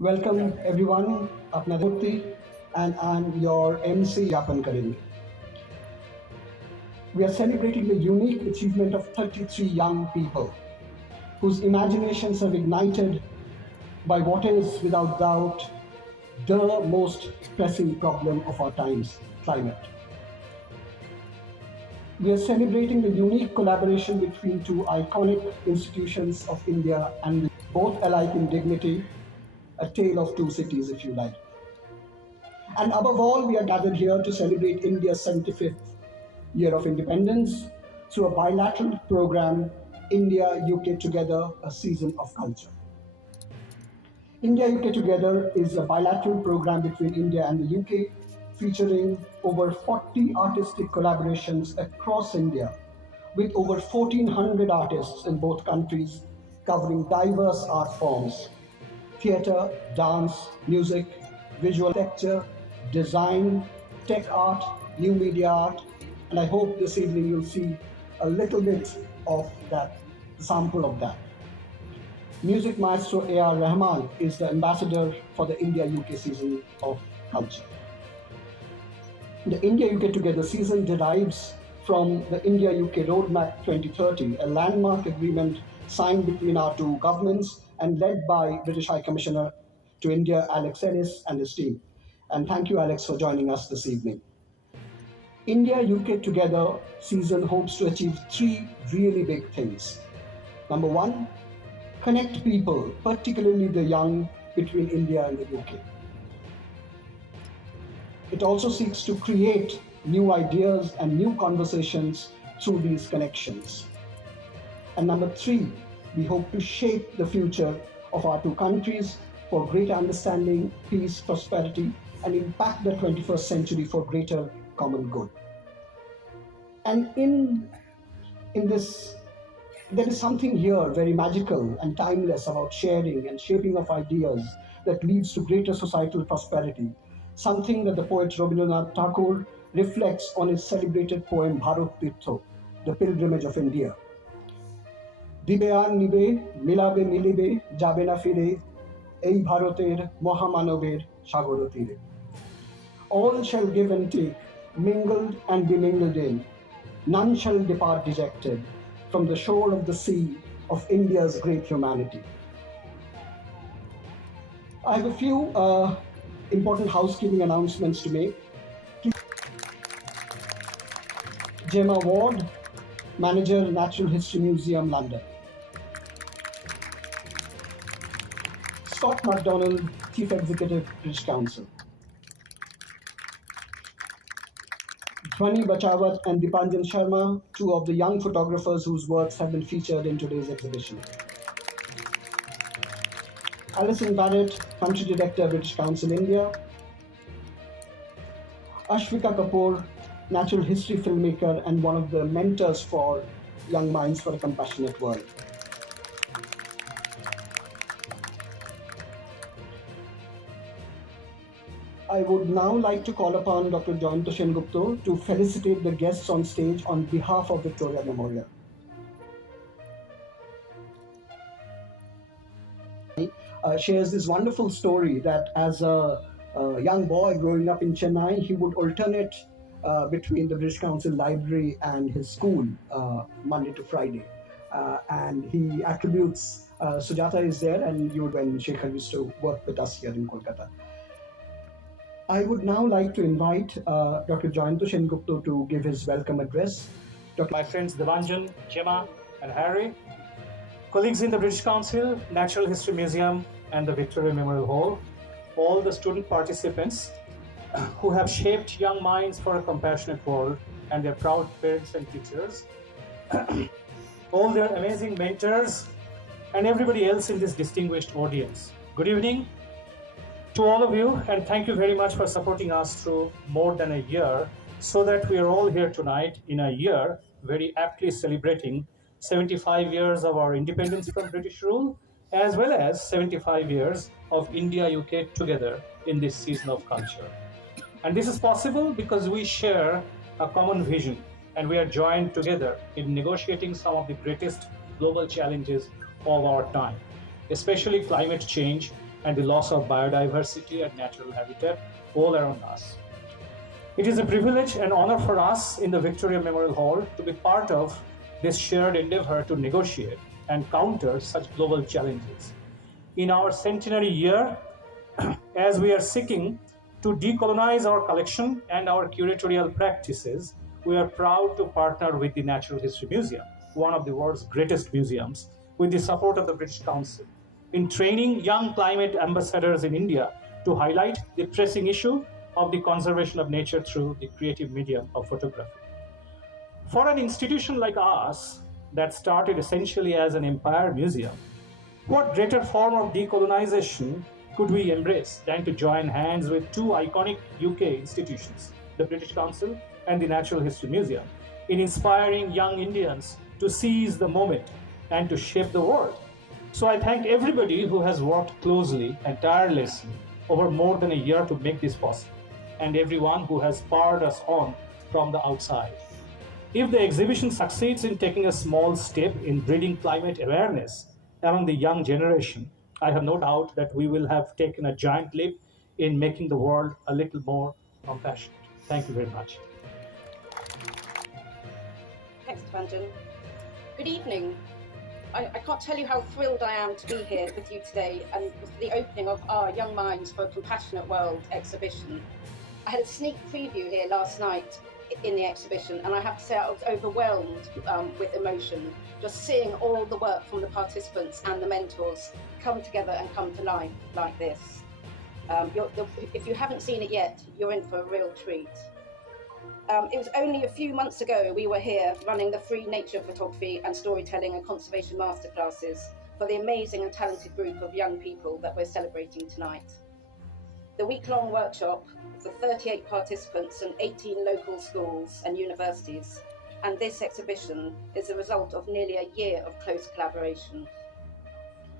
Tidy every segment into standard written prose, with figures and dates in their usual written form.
Welcome everyone, apna Murthy, and I'm your MC Japan Karenge. We are celebrating the unique achievement of 33 young people whose imaginations have ignited by what is without doubt the most pressing problem of our times, climate. We are celebrating the unique collaboration between two iconic institutions of India and both alike in dignity, a tale of two cities if you like. And above all, we are gathered here to celebrate India's 75th year of independence through a bilateral program, India UK Together, a season of culture. India UK Together is a bilateral program between India and the UK featuring over 40 artistic collaborations across India with over 1,400 artists in both countries covering diverse art forms theatre, dance, music, visual architecture, design, tech art, new media art, and I hope this evening you'll see a little bit of that, sample of that. Music maestro A.R. Rahman is the ambassador for the India UK season of culture. The India UK Together season derives from the India UK Roadmap 2030, a landmark agreement signed between our two governments and led by British High Commissioner to India, Alex Ellis, and his team. And thank you, Alex, for joining us this evening. India UK Together season hopes to achieve three really big things. Number one, connect people, particularly the young, between India and the UK. It also seeks to create new ideas and new conversations through these connections. And number three, we hope to shape the future of our two countries for greater understanding, peace, prosperity, and impact the 21st century for greater common good. And in this, there is something here very magical and timeless about sharing and shaping of ideas that leads to greater societal prosperity, something that the poet Rabindranath Tagore reflects on his celebrated poem Bharat Tirtho, The Pilgrimage of India. দিবে আর নিবে মিলাবে মিলিবে যাবে না ফিরে এই ভারতের মহামানবের সাগর তীরে all shall give and take mingled and be mingled in none shall depart dejected from the shore of the sea of India's great humanity. I have a few important housekeeping announcements to make. Gemma Ward, Manager, Natural History Museum, London. Scott MacDonald, Chief Executive, British Council. Dhwani Bachawat and Dipanjan Sharma, two of the young photographers whose works have been featured in today's exhibition. Alison Barrett, Country Director, British Council, India. Ashvika Kapoor, natural history filmmaker and one of the mentors for Young Minds for a Compassionate World. I would now like to call upon Dr. Joyanto Sengupta to felicitate the guests on stage on behalf of Victoria Memorial. Shares this wonderful story that as a young boy growing up in Chennai, he would alternate between the British Council Library and his school Monday to Friday. And he attributes, Sujata is there, and you when Shekhar used to work with us here in Kolkata. I would now like to invite Dr. Joyanto Sengupta to give his welcome address. My friends Devanjan, Gemma, and Harry, colleagues in the British Council, Natural History Museum, and the Victoria Memorial Hall, all the student participants who have shaped young minds for a compassionate world, and their proud parents and teachers, all their amazing mentors, and everybody else in this distinguished audience. Good evening to all of you, and thank you very much for supporting us through more than a year, so that we are all here tonight in a year very aptly celebrating 75 years of our independence from British rule, as well as 75 years of India UK together in this season of culture. And this is possible because we share a common vision, and we are joined together in negotiating some of the greatest global challenges of our time, especially climate change and the loss of biodiversity and natural habitat all around us. It is a privilege and honor for us in the Victoria Memorial Hall to be part of this shared endeavor to negotiate and counter such global challenges. In our centenary year, as we are seeking to decolonize our collection and our curatorial practices, we are proud to partner with the Natural History Museum, one of the world's greatest museums, with the support of the British Council, in training young climate ambassadors in India to highlight the pressing issue of the conservation of nature through the creative medium of photography. For an institution like ours that started essentially as an empire museum, what greater form of decolonization could we embrace than to join hands with two iconic UK institutions, the British Council and the Natural History Museum, in inspiring young Indians to seize the moment and to shape the world? So I thank everybody who has worked closely and tirelessly over more than a year to make this possible, and everyone who has spurred us on from the outside. If the exhibition succeeds in taking a small step in breeding climate awareness among the young generation, I have no doubt that we will have taken a giant leap in making the world a little more compassionate. Thank you very much. Thanks, Devanjan. Good evening. I can't tell you how thrilled I am to be here with you today and with the opening of our Young Minds for a Compassionate World exhibition. I had a sneak preview here last night in the exhibition, and I have to say I was overwhelmed with emotion, just seeing all the work from the participants and the mentors come together and come to life like this. If you haven't seen it yet, you're in for a real treat. It was only a few months ago we were here running the free nature photography and storytelling and conservation masterclasses for the amazing and talented group of young people that we're celebrating tonight. The week-long workshop for 38 participants and 18 local schools and universities, and this exhibition is the result of nearly a year of close collaboration.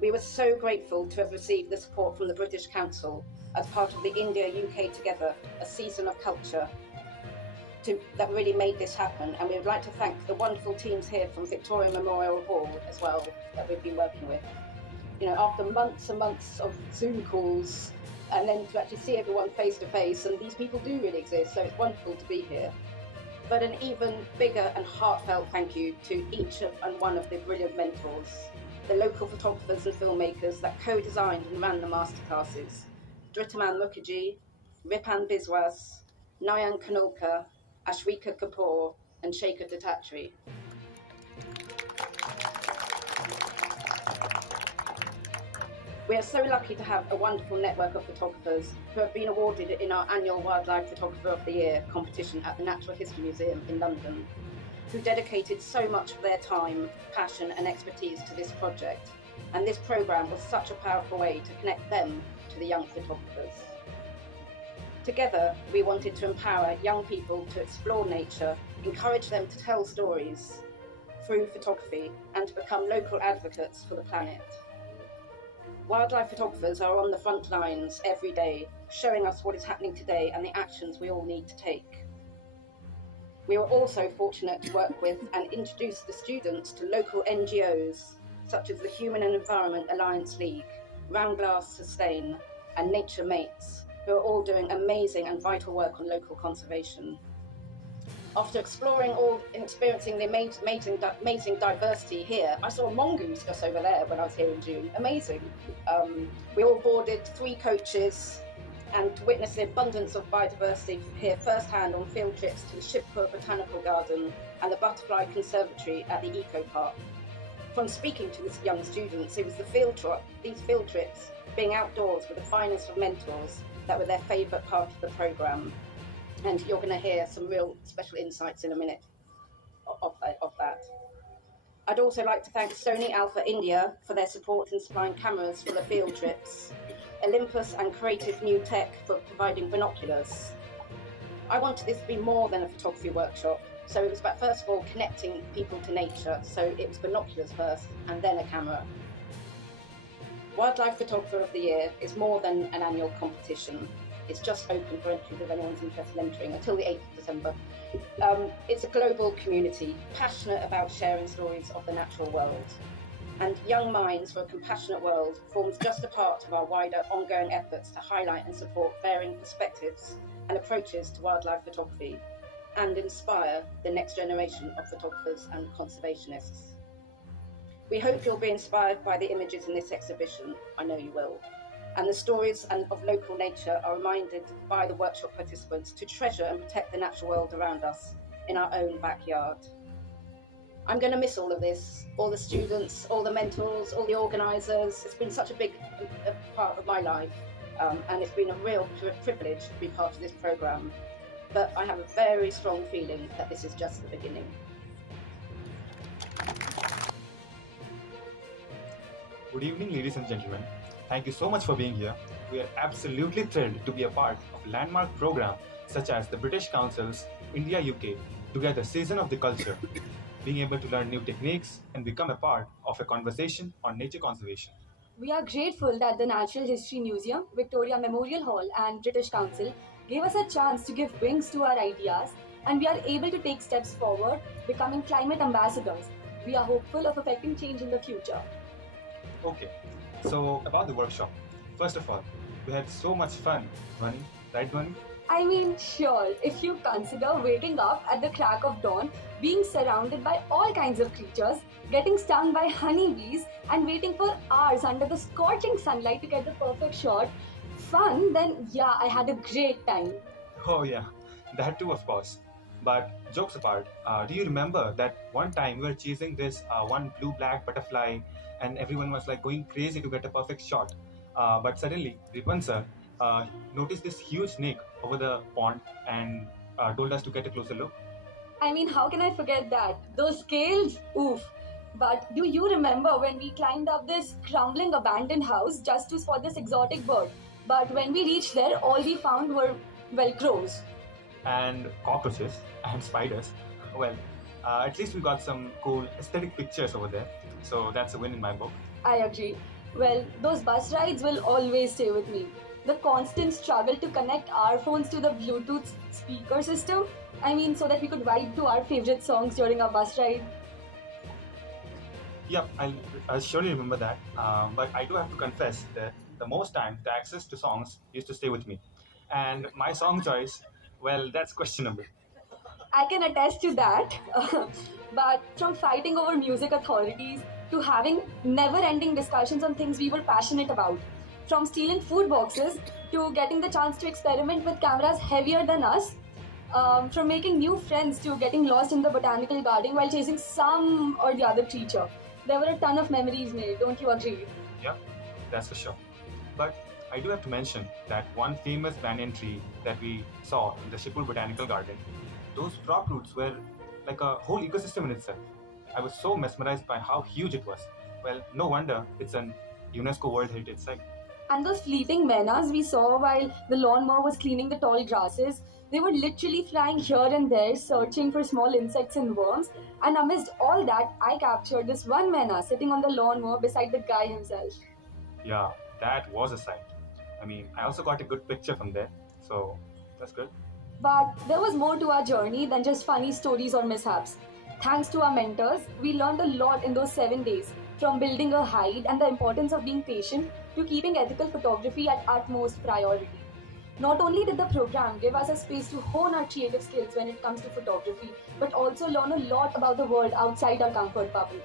We were so grateful to have received the support from the British Council as part of the India-UK Together, a season of culture, that really made this happen, and we would like to thank the wonderful teams here from Victoria Memorial Hall as well that we've been working with. You know, after months and months of Zoom calls, and then to actually see everyone face to face, and these people do really exist, so it's wonderful to be here. But an even bigger and heartfelt thank you to each and one of the brilliant mentors, the local photographers and filmmakers that co-designed and ran the masterclasses: Dritaman Mukherjee, Ripan Biswas, Nayan Kanolkar, Ashwika Kapoor, and Shekhar Dattatri. We are so lucky to have a wonderful network of photographers who have been awarded in our annual Wildlife Photographer of the Year competition at the Natural History Museum in London, who dedicated so much of their time, passion and expertise to this project, and this programme was such a powerful way to connect them to the young photographers. Together, we wanted to empower young people to explore nature, encourage them to tell stories through photography, and to become local advocates for the planet. Wildlife photographers are on the front lines every day, showing us what is happening today and the actions we all need to take. We were also fortunate to work with and introduce the students to local NGOs, such as the Human and Environment Alliance League, Round Glass Sustain, and Nature Mates, who are all doing amazing and vital work on local conservation. After exploring and experiencing the amazing diversity here, I saw a mongoose just over there when I was here in June. Amazing. We all boarded 3 coaches and to witness the abundance of biodiversity here firsthand on field trips to the Shibpur Botanical Garden and the Butterfly Conservatory at the Eco Park. From speaking to these young students, it was these field trips, being outdoors with the finest of mentors, that were their favourite part of the programme. And you're going to hear some real special insights in a minute of that. I'd also like to thank Sony Alpha India for their support in supplying cameras for the field trips, Olympus and Creative New Tech for providing binoculars. I wanted this to be more than a photography workshop, so it was about, first of all, connecting people to nature, so it was binoculars first and then a camera. Wildlife Photographer of the Year is more than an annual competition. It's just open for entries if anyone's interested in entering until the 8th of December. It's a global community passionate about sharing stories of the natural world. And Young Minds for a Compassionate World forms just a part of our wider ongoing efforts to highlight and support varying perspectives and approaches to wildlife photography and inspire the next generation of photographers and conservationists. We hope you'll be inspired by the images in this exhibition. I know you will. And the stories of local nature are reminded by the workshop participants to treasure and protect the natural world around us in our own backyard. I'm going to miss all of this, all the students, all the mentors, all the organisers. It's been such a big part of my life, and it's been a real privilege to be part of this programme. But I have a very strong feeling that this is just the beginning. Good evening, ladies and gentlemen. Thank you so much for being here. We are absolutely thrilled to be a part of a landmark program such as the British Council's India UK Together Season of the Culture, being able to learn new techniques and become a part of a conversation on nature conservation. We are grateful that the Natural History Museum, Victoria Memorial Hall, and British Council gave us a chance to give wings to our ideas, and we are able to take steps forward, becoming climate ambassadors. We are hopeful of affecting change in the future. Okay, so about the workshop. First of all, we had so much fun, Dhwani, right Dhwani? I mean, sure, if you consider waking up at the crack of dawn, being surrounded by all kinds of creatures, getting stung by honeybees, and waiting for hours under the scorching sunlight to get the perfect shot, fun, then yeah, I had a great time. Oh yeah, that too of course. But jokes apart, do you remember that one time we were chasing this one blue-black butterfly and everyone was like going crazy to get a perfect shot? But suddenly, Ripan sir noticed this huge snake over the pond and told us to get a closer look. I mean, how can I forget that? Those scales, oof. But do you remember when we climbed up this crumbling abandoned house just to spot this exotic bird? But when we reached there, all we found were, well, crows. And cockroaches and spiders. Well, at least we got some cool aesthetic pictures over there. So that's a win in my book. I agree. Well, those bus rides will always stay with me. The constant struggle to connect our phones to the Bluetooth speaker system. I mean, so that we could vibe to our favorite songs during our bus ride. Yep, I'll surely remember that. But I do have to confess that the most time the access to songs used to stay with me. And my song choice, well, that's questionable. I can attest to that. But from fighting over music authorities to having never ending discussions on things we were passionate about, from stealing food boxes to getting the chance to experiment with cameras heavier than us, from making new friends to getting lost in the botanical garden while chasing some or the other creature. There were a ton of memories made, don't you agree? Yep, that's for sure. But I do have to mention that one famous banyan tree that we saw in the Shipur Botanical Garden, those prop roots were like a whole ecosystem in itself. I was so mesmerized by how huge it was. Well, no wonder it's an UNESCO World Heritage Site. And those fleeting menas we saw while the lawnmower was cleaning the tall grasses, they were literally flying here and there, searching for small insects and worms. And amidst all that, I captured this one mena sitting on the lawnmower beside the guy himself. Yeah, that was a sight. I mean, I also got a good picture from there, so that's good. But there was more to our journey than just funny stories or mishaps. Thanks to our mentors, we learned a lot in those 7 days, from building a hide and the importance of being patient to keeping ethical photography at utmost priority. Not only did the program give us a space to hone our creative skills when it comes to photography, but also learn a lot about the world outside our comfort bubble.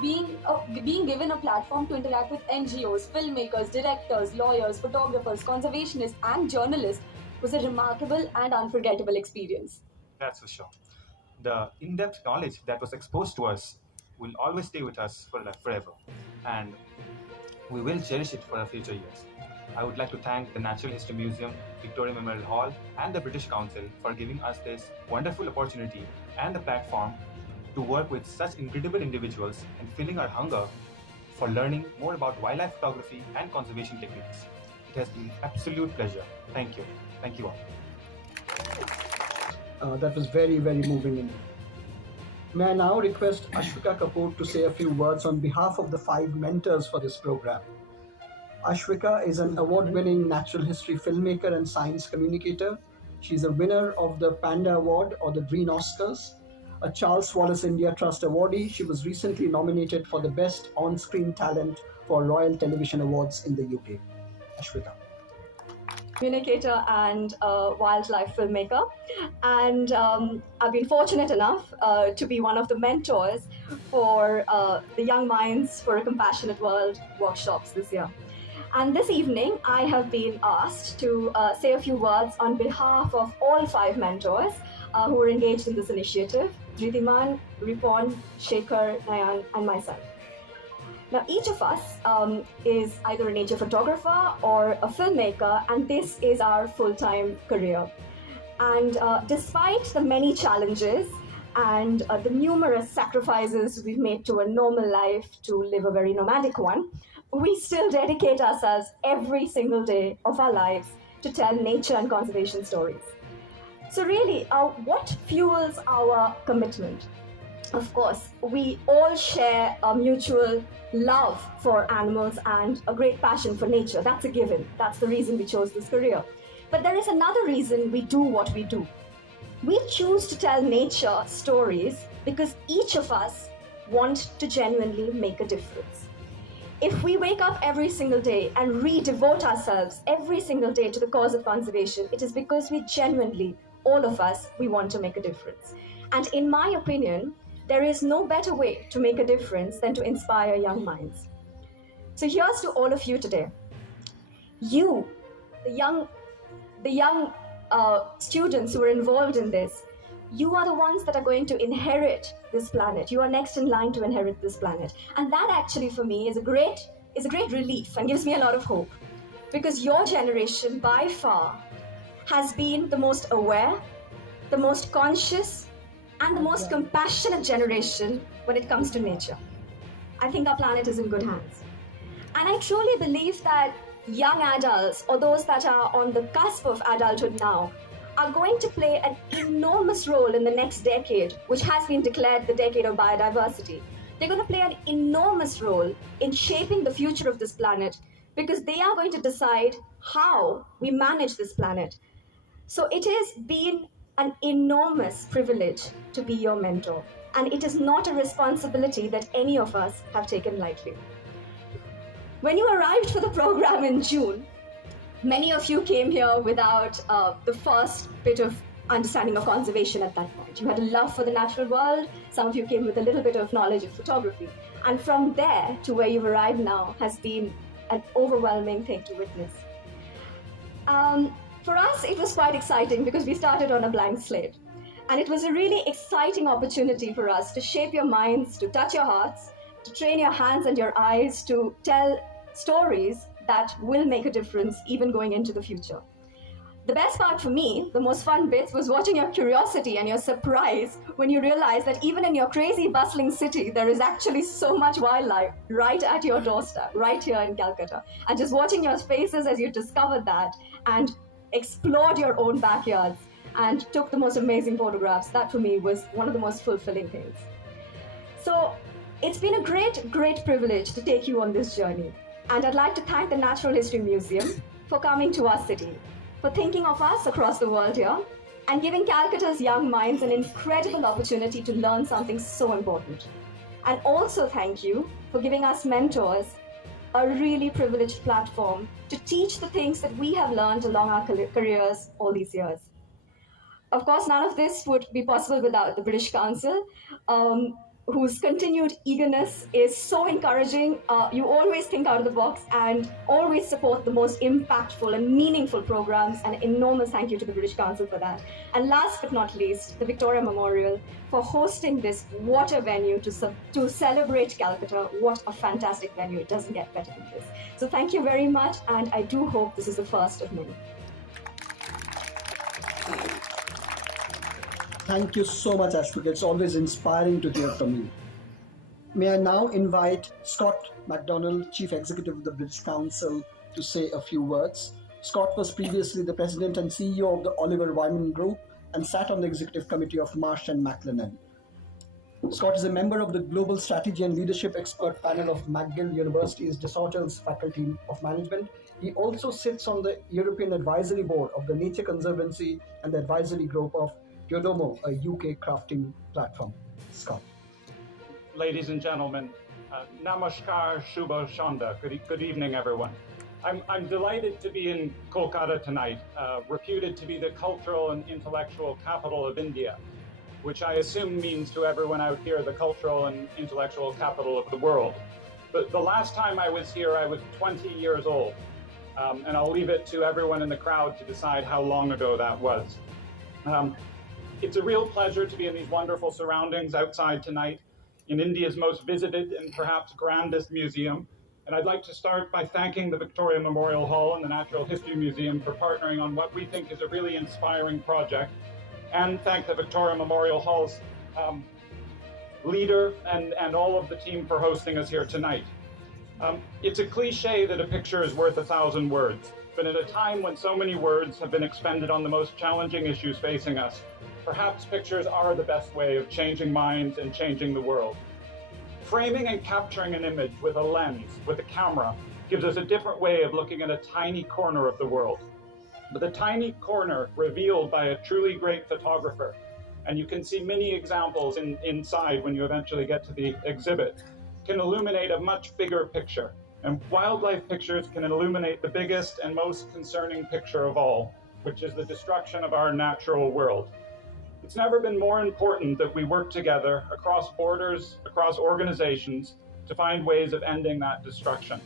Being given a platform to interact with NGOs, filmmakers, directors, lawyers, photographers, conservationists, and journalists was a remarkable and unforgettable experience. That's for sure. The in depth knowledge that was exposed to us will always stay with us forever. And we will cherish it for our future years. I would like to thank the Natural History Museum, Victoria Memorial Hall, and the British Council for giving us this wonderful opportunity and the platform to work with such incredible individuals and filling our hunger for learning more about wildlife photography and conservation techniques. It has been an absolute pleasure. Thank you. Thank you all. That was very, very moving indeed. May I now request Ashwika Kapoor to say a few words on behalf of the 5 mentors for this program. Ashwika is an award-winning natural history filmmaker and science communicator. She's a winner of the Panda Award or the Green Oscars. a Charles Wallace India Trust awardee. She was recently nominated for the Best On-Screen Talent for Royal Television Awards in the UK. Ashwita. Communicator and wildlife filmmaker. And I've been fortunate enough to be one of the mentors for the Young Minds for a Compassionate World workshops this year. And this evening, I have been asked to say a few words on behalf of all 5 mentors who are engaged in this initiative: Dridhiman, Ripon, Shekhar, Nayan, and myself. Now, each of us is either a nature photographer or a filmmaker, and this is our full-time career. And despite the many challenges and the numerous sacrifices we've made to a normal life to live a very nomadic one, we still dedicate ourselves every single day of our lives to tell nature and conservation stories. So really, what fuels our commitment? Of course, we all share a mutual love for animals and a great passion for nature. That's a given. That's the reason we chose this career. But there is another reason we do what we do. We choose to tell nature stories because each of us want to genuinely make a difference. If we wake up every single day and re-devote ourselves every single day to the cause of conservation, it is because we genuinely, all of us, we want to make a difference. And in my opinion, there is no better way to make a difference than to inspire young minds. So here's to all of you today. You, the young students who are involved in this, you are the ones that are going to inherit this planet. You are next in line to inherit this planet. And that actually for me is a great relief and gives me a lot of hope. Because your generation by far has been the most aware, the most conscious, and the most compassionate generation when it comes to nature. I think our planet is in good hands. And I truly believe that young adults, or those that are on the cusp of adulthood now, are going to play an enormous role in the next decade, which has been declared the decade of biodiversity. They're going to play an enormous role in shaping the future of this planet because they are going to decide how we manage this planet. So it has been an enormous privilege to be your mentor, and it is not a responsibility that any of us have taken lightly. When you arrived for the program in June, many of you came here without the first bit of understanding of conservation at that point. You had a love for the natural world. Some of you came with a little bit of knowledge of photography. And from there to where you've arrived now has been an overwhelming thing to witness. For us, it was quite exciting because we started on a blank slate. And it was a really exciting opportunity for us to shape your minds, to touch your hearts, to train your hands and your eyes to tell stories that will make a difference even going into the future. The best part for me, the most fun bits, was watching your curiosity and your surprise when you realize that even in your crazy, bustling city, there is actually so much wildlife right at your doorstep, right here in Calcutta. And just watching your faces as you discovered that and explored your own backyards and took the most amazing photographs, that for me was one of the most fulfilling things. So it's been a great, great privilege to take you on this journey. And I'd like to thank the Natural History Museum for coming to our city, for thinking of us across the world here, and giving Calcutta's young minds an incredible opportunity to learn something so important. And also thank you for giving us mentors a really privileged platform to teach the things that we have learned along our careers all these years. Of course, none of this would be possible without the British Council, whose continued eagerness is so encouraging. You always think out of the box and always support the most impactful and meaningful programs, and an enormous thank you to the British Council for that. And last but not least, the Victoria Memorial for hosting this water venue to celebrate Calcutta. What a fantastic venue. It doesn't get better than this. So thank you very much, and I do hope this is the first of many. Thank you so much, Ashwika. It's always inspiring to hear from you. May I now invite Scott MacDonald, Chief Executive of the British Council, to say a few words. Scott was previously the President and CEO of the Oliver Wyman Group and sat on the Executive Committee of Marsh and McLennan. Scott is a member of the Global Strategy and Leadership Expert Panel of McGill University's DeSauter's Faculty of Management. He also sits on the European Advisory Board of the Nature Conservancy and the Advisory Group of Yodomo, a UK crafting platform. Scott. Ladies and gentlemen, namaskar, shubha shanda. Good evening, everyone. I'm delighted to be in Kolkata tonight, reputed to be the cultural and intellectual capital of India, which I assume means to everyone out here the cultural and intellectual capital of the world. But the last time I was here, I was 20 years old, and I'll leave it to everyone in the crowd to decide how long ago that was. It's a real pleasure to be in these wonderful surroundings outside tonight in India's most visited and perhaps grandest museum. And I'd like to start by thanking the Victoria Memorial Hall and the Natural History Museum for partnering on what we think is a really inspiring project, and thank the Victoria Memorial Hall's leader and all of the team for hosting us here tonight. It's a cliche that a picture is worth 1,000 words, but at a time when so many words have been expended on the most challenging issues facing us, perhaps pictures are the best way of changing minds and changing the world. Framing and capturing an image with a lens, with a camera, gives us a different way of looking at a tiny corner of the world. But the tiny corner revealed by a truly great photographer, and you can see many examples inside when you eventually get to the exhibit, can illuminate a much bigger picture. And wildlife pictures can illuminate the biggest and most concerning picture of all, which is the destruction of our natural world. It's never been more important that we work together across borders, across organizations, to find ways of ending that destruction.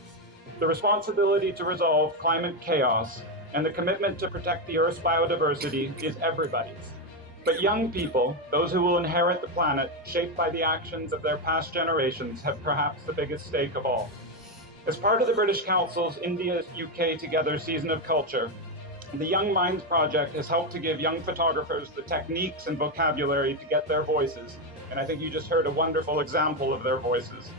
The responsibility to resolve climate chaos and the commitment to protect the Earth's biodiversity is everybody's. But young people, those who will inherit the planet, shaped by the actions of their past generations, have perhaps the biggest stake of all. As part of the British Council's India-UK Together Season of Culture, the Young Minds Project has helped to give young photographers the techniques and vocabulary to get their voices, and I think you just heard a wonderful example of their voices,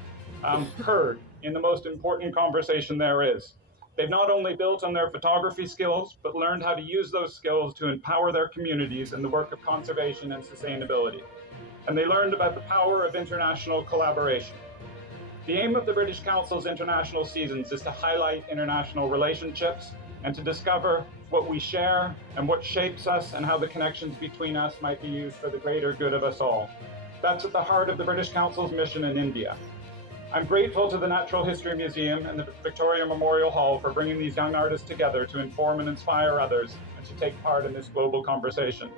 heard in the most important conversation there is. They've not only built on their photography skills, but learned how to use those skills to empower their communities in the work of conservation and sustainability. And they learned about the power of international collaboration. The aim of the British Council's international seasons is to highlight international relationships and to discover what we share and what shapes us and how the connections between us might be used for the greater good of us all. That's at the heart of the British Council's mission in India. I'm grateful to the Natural History Museum and the Victoria Memorial Hall for bringing these young artists together to inform and inspire others and to take part in this global conversation.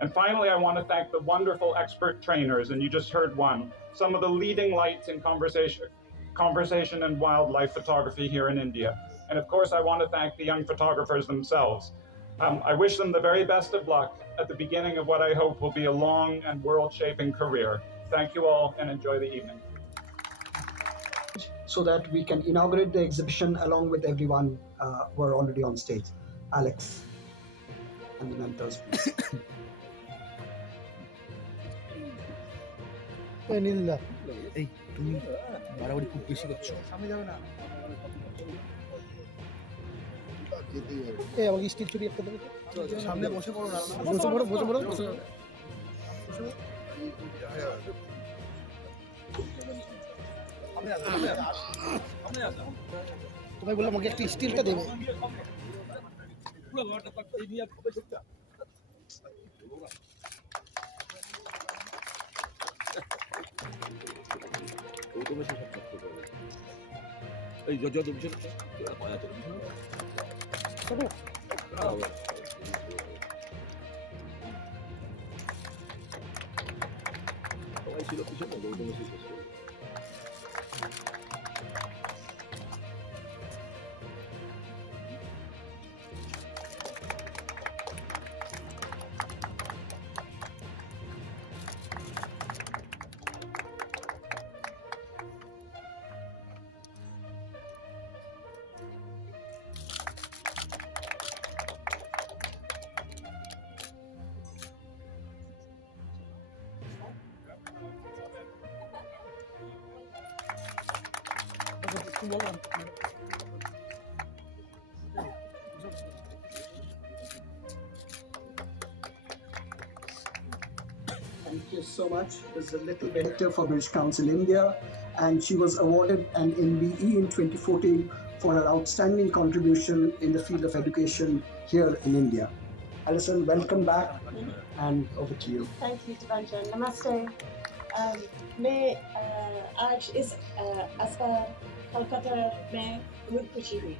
And finally, I want to thank the wonderful expert trainers, and you just heard one, some of the leading lights in conversation and wildlife photography here in India. And of course, I want to thank the young photographers themselves. I wish them the very best of luck at the beginning of what I hope will be a long and world-shaping career. Thank you all and enjoy the evening. So that we can inaugurate the exhibition along with everyone who are already on stage. Alex and the mentors, please. এই তুমি বাড়াবাড়ি খুব বেশি করছো সামনে যাবে না এই আমাকে স্টিল ছবি একটা দেবে তো সামনে বসে পড়ো না বসে তোমায় বললাম আমাকে একটা স্টিলটা দেবে এই যত বিষয় সবাই ছিল পিছনে Thank you so much. This is a little director for British Council India, and she was awarded an NBE in 2014 for her outstanding contribution in the field of education here in India. Alison, welcome back, and over to you. Thank you, Devanjan. Namaste. मैं आज इस अस्पताल कोलकाता में बहुत खुशी हुई.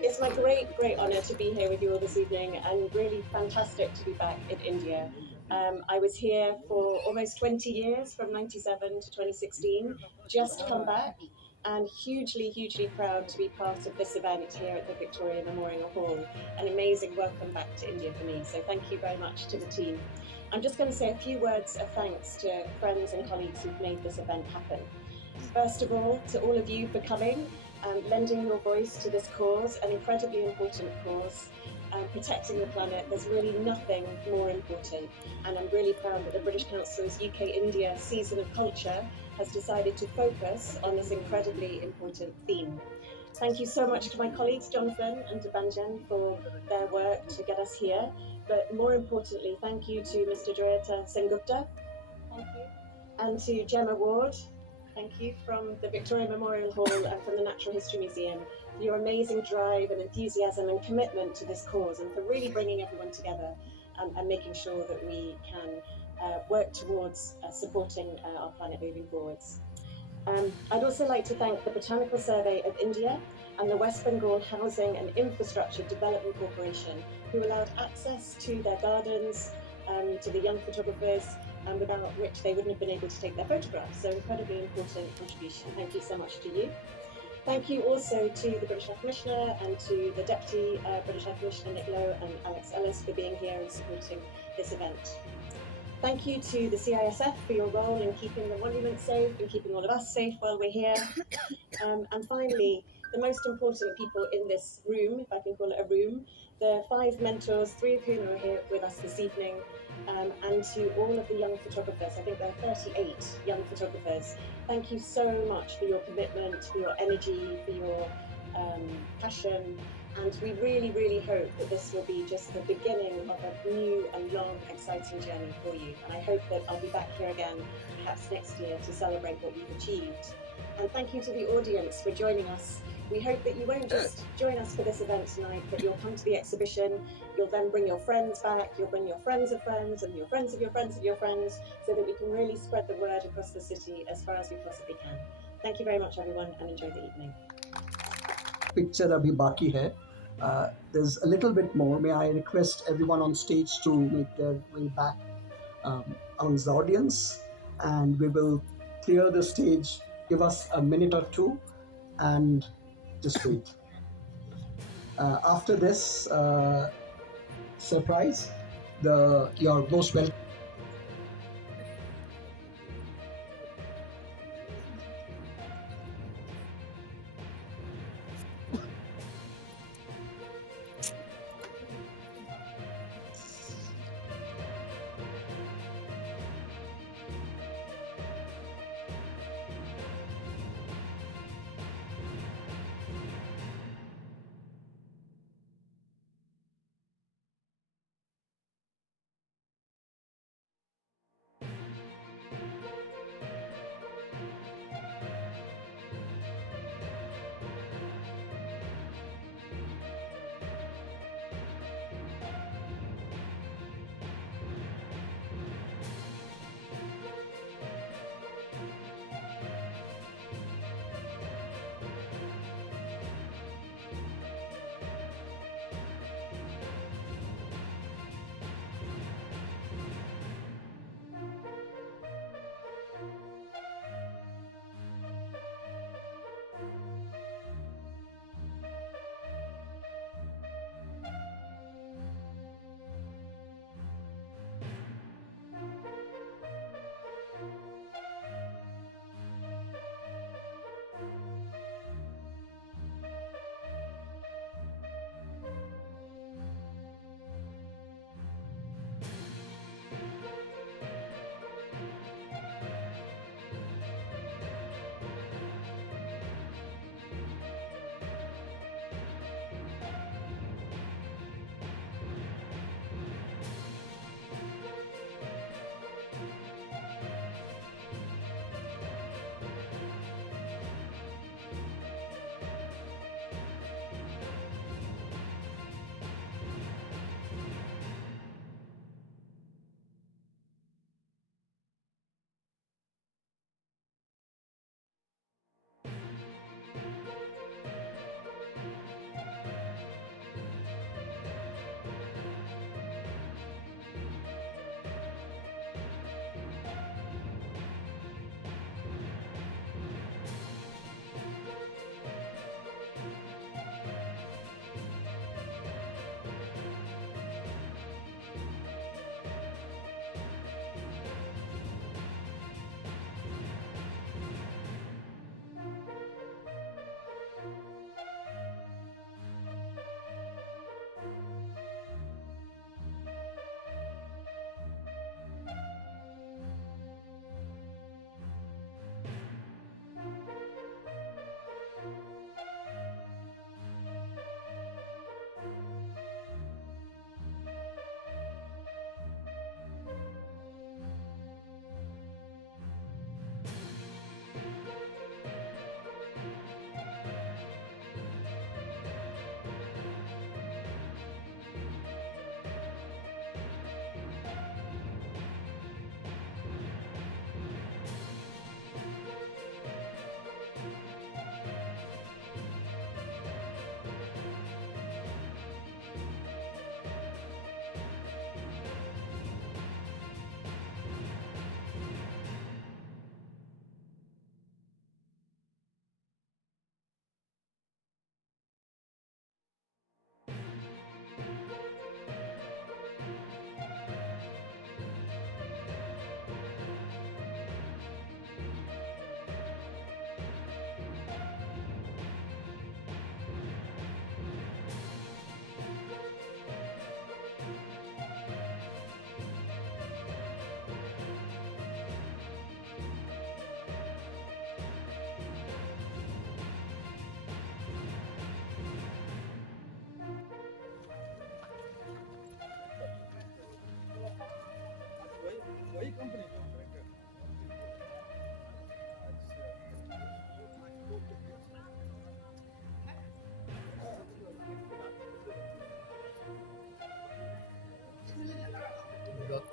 It's my great honor to be here with you all this evening, and really fantastic to be back in India. I was here for almost 20 years, from 97 to 2016, just come back, and hugely proud to be part of this event here at the Victoria Memorial Hall. An amazing welcome back to India for me, so thank you very much to the team. I'm just going to say a few words of thanks to friends and colleagues who've made this event happen. First of all, to all of you for coming and lending your voice to this cause, an incredibly important cause, protecting the planet. There's really nothing more important, and I'm really proud that the British Council's UK-India Season of Culture has decided to focus on this incredibly important theme. Thank you so much to my colleagues Jonathan and Devanjan for their work to get us here, but more importantly, thank you to Mr. Jayata Sengupta, thank you, and to Gemma Ward, thank you, from the Victoria Memorial Hall and from the Natural History Museum, for your amazing drive and enthusiasm and commitment to this cause, and for really bringing everyone together and making sure that we can work towards supporting our planet moving forwards. I'd also like to thank the Botanical Survey of India and the West Bengal Housing and Infrastructure Development Corporation, who allowed access to their gardens to the young photographers, without which they wouldn't have been able to take their photographs. So incredibly important contribution. Thank you so much to you. Thank you also to the British High Commissioner and to the Deputy British High Commissioner Nick Lowe and Alex Ellis for being here and supporting this event. Thank you to the CISF for your role in keeping the monument safe and keeping all of us safe while we're here. And finally, the most important people in this room, if I can call it a room, the 5 mentors, 3 of whom are here with us this evening, and to all of the young photographers. I think there are 38 young photographers. Thank you so much for your commitment, for your energy, for your passion, and we really hope that this will be just the beginning of a new and long, exciting journey for you. And I hope that I'll be back here again, perhaps next year, to celebrate what you've achieved. And thank you to the audience for joining us. We hope that you won't just join us for this event tonight, but you'll come to the exhibition, you'll then bring your friends back, you'll bring your friends of friends, and your friends of your friends of your friends, so that we can really spread the word across the city as far as we possibly can. Thank you very much, everyone, and enjoy the evening. Picture abhi baki hai. There's a little bit more. May I request everyone on stage to make their way back amongst the audience, and we will clear the stage. Give us a minute or two, and just wait. After this surprise, you're most welcome.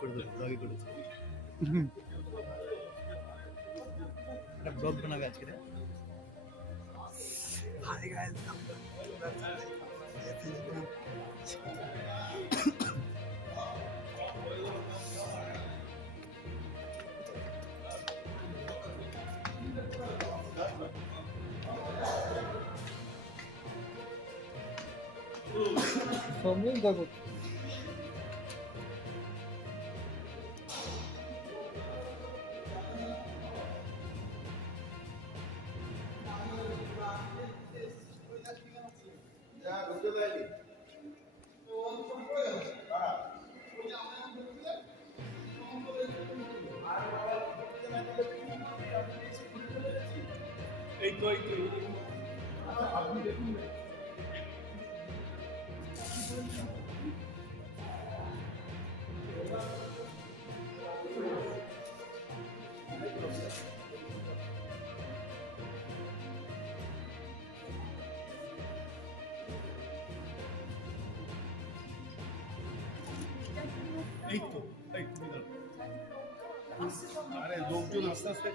করে দেবো, ব্লগই করে দেবো। একটা blog বানাবে আজকে রে। Hi guys, সামনে দেখো। এই তো আপনি দেখুন। এই তো আরে লোকজন আস্তে আস্তে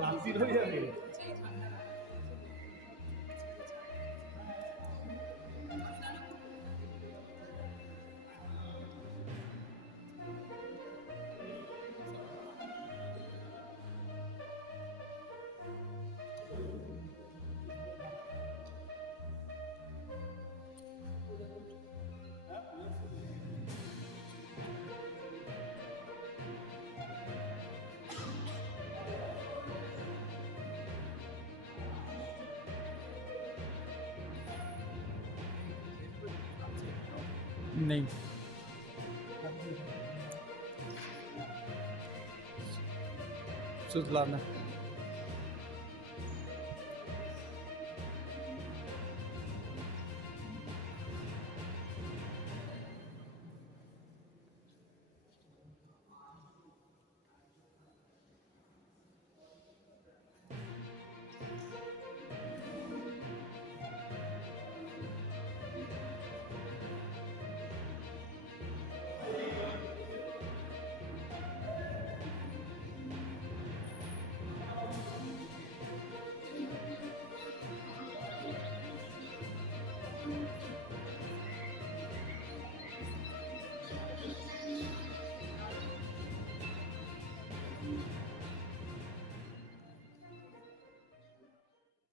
রাত্রির হয়ে যাবে। नहीं सुधलाना